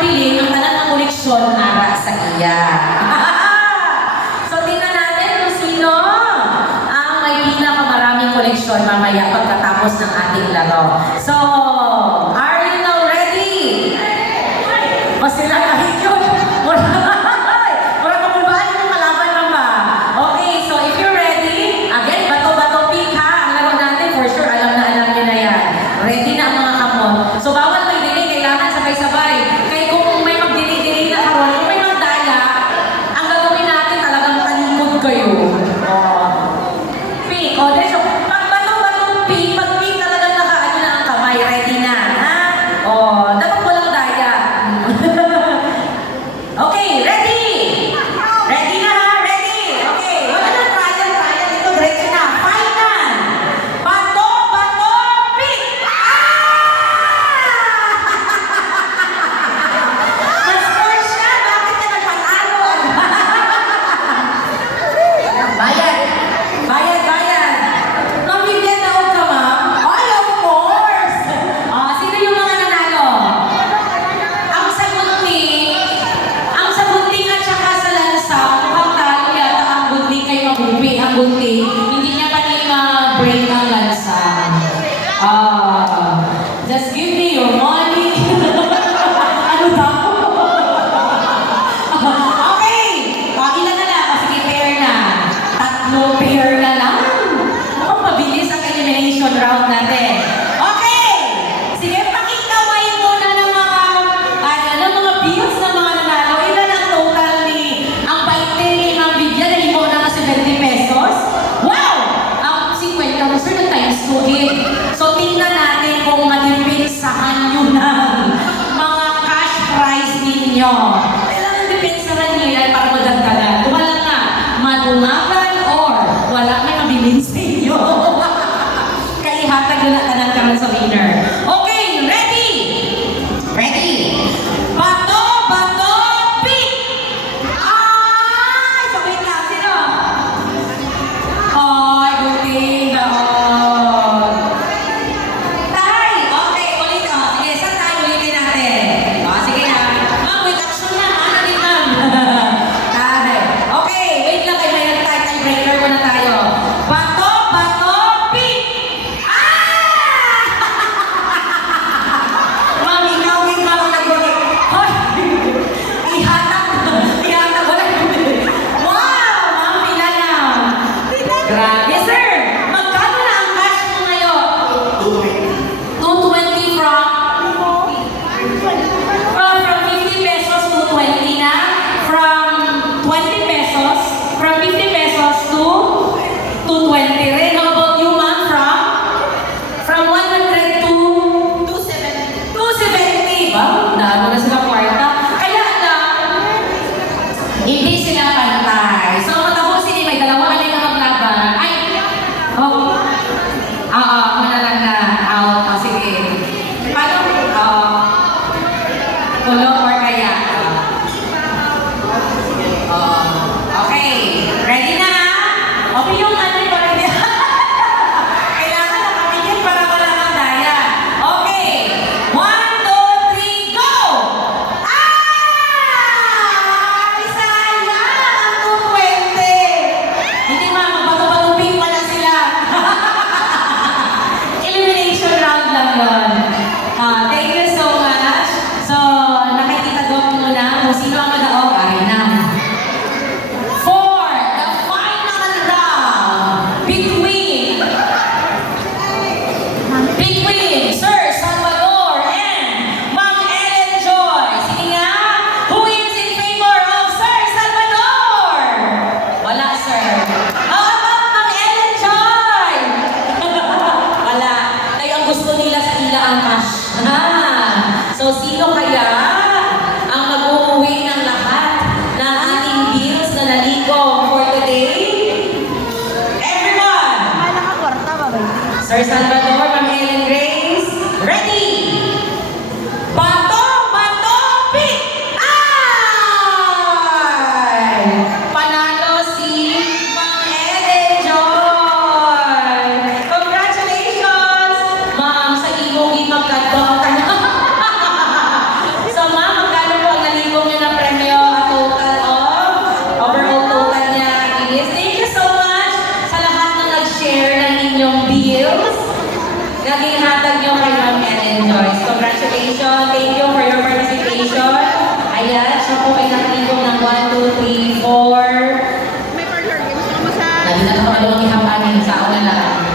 mabilin ang tanan ng koleksyon para sa iya. So, tingnan natin kung sino ang may pinakamaraming koleksyon mamaya pagkatapos ng ating laro. So, are you now ready? O sila kahit yun. Wala pabulbaan yung kalaban lang ba? Okay, so if you're ready, again, bato-bato pick ha. Ang laro natin, for sure, alam nyo na yan. Ready na ang mga kamon. So, bawal may delay, kailangan sabay-sabay. Kaya kung may mag-delay-delay na karon, kung may magdaya, ang gagawin natin talagang talikod kayo. Pick. O, so, pag bato-bato pick, pag pick talagang nakaano na ang kamay, ready na, ha? O, dapat walang daya. Okay, ready? Ready na ha? Ready? Okay, wala na trial. Ito, diretso na. Final! Bato, pick! Mas-score siya! Bakit ka nagpatalo? Bayad! Mabigyan na ka, ma'am? Ay, of course! Sino yung mga nanalo? Ang sabunting at saka sa lansa, mukhang talo yata ang bunting kay mabubi. Ang bunting, hindi niya pa niya ma-break ang lansa. Just give me your money. Ano ba? Okay, ilan na lang? Sige, pair na. 3 pair na lang. Mukhang mabilis ang elimination round natin. Okay! Sige, pakikaway muna ng mga bills ng mga nanalo. Ilan ang total ang baitin ni Ma'am Vivian? Nalimaw na kasi 20 pesos. Wow! Ang 50 mo, sir, times 2 hit. So, tingnan natin kung madipinsahan nyo ng mga cash prize ninyo. Kailangan dipinsahan nyo yan para magandaan. Kung wala nga, madungagan or wala may mabilin sa inyo. Kaya ihatag nyo na tanan karon sa winner. Okay, ready? Ready? Bato, pick! Ay! So, wait lang. Sino? Ay, buting daon. Tay! Okay, ulit o. Sige, saan tayo ulitin natin? Sige na. Ma'am, wait, action na. Ano din, ma'am? Tay. Okay, wait lang kayo. May nag-tiebreaker muna tayo. Bato, pick! Ma'am, ikaw ang nag-ulit. Hoy! Ihatag. Wala. Wow! Ma'am, pila na. Grabe, sir! Magkano na ang cash mo ngayon? 220 from 50 pesos to 20 na. From 20 pesos, from 50 pesos to 220 rin. How about you, ma'am? From 100 to 270. 270. Wow, daan mo na sila kwarta. Kaya lang, hindi sila pantay. So, matapusin may dalawa ka na maglaban. Ay! Muna lang na out. Sige. Paano? Kulong or kaya? Okay. Ready na? Okay yung ano yung ready. Kailangan nakapigil para wala kang daya. Okay. 1, 2, 3, go! Ay! Sayang! Ang 220! Hindi ma'am, magbato-bato pink pa lang sila. Elimination round lang yun. Thank you so much. So, nakikita doon muna kung sino ang madaog. Ay na. For the final round between Sir Salvador and Ma'am Ellen Joy. Sige nga, who is in favor of Sir Salvador? Wala, sir. How about Ma'am Ellen Joy? Wala. Kayo ang gusto nila sa ila ang cash. So, sino kaya ang mag-uuwi ng lahat ng ating bills na naligo for today? Everyone! Sir Salvador, Ma'am Ellen Grace, ready! Bato, pick! Ay! Panalo si Ma'am Ellen Joy! Congratulations! Ma'am, sa iyong magkadok. So, Dalawang ihapanin sa una lang.